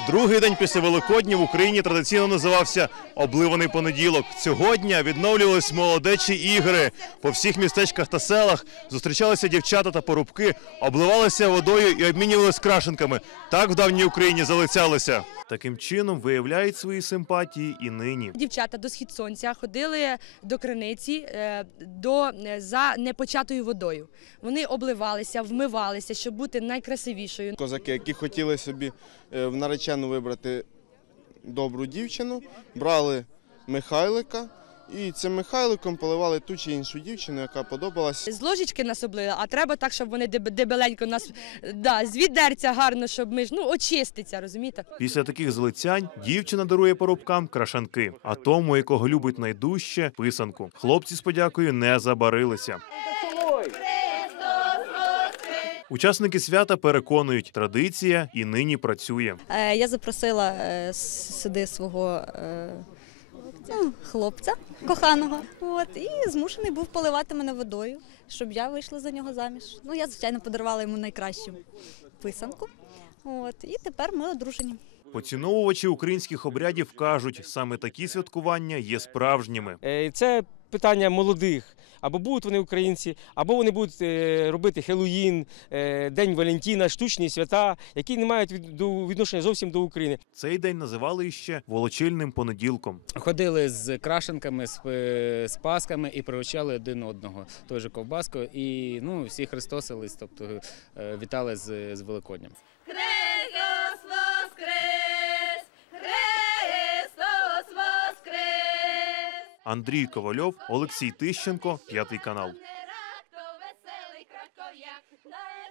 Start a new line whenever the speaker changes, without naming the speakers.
Другий день після Великодня в Україні традиційно називався «Обливаний понеділок». Цього дня відновлювались молодечі ігри. По всіх містечках та селах зустрічалися дівчата та порубки, обливалися водою і обмінювалися крашенками. Так в давній Україні залицялися. Таким чином виявляють свої симпатії і нині.
Дівчата до схід сонця ходили до криниці за непочатою водою. Вони обливалися, вмивалися, щоб бути найкрасивішою.
Козаки, які хотіли собі в наречену вибрати добру дівчину, брали Михайлика і цим Михайликом поливали ту чи іншу дівчину, яка подобалась.
З ложечки нас облили, а треба так, щоб вони дебеленько нас, з відерця гарно, щоб ми очиститься, розумієте?
Після таких злицянь дівчина дарує порубкам крашанки, а тому, якого любить найдужче – писанку. Хлопці з подякою не забарилися. Учасники свята переконують, традиція і нині працює.
Я запросила сюди свого хлопця коханого, і змушений був поливати мене водою, щоб я вийшла за нього заміж. Я, звичайно, подарувала йому найкращу писанку, і тепер ми одружені.
Поціновувачі українських обрядів кажуть, саме такі святкування є справжніми.
Це питання молодих. Або будуть вони українці, або вони будуть робити Хеллоуін, День Валентина, штучні свята, які не мають відношення зовсім до України.
Цей день називали іще «Волочильним понеділком».
Ходили з крашенками, з пасками і пригощали один одного, той же ковбаскою. І всі хрестосились, тобто вітали з Великоднем.
Андрій Ковальов, Олексій Тищенко, 5 канал.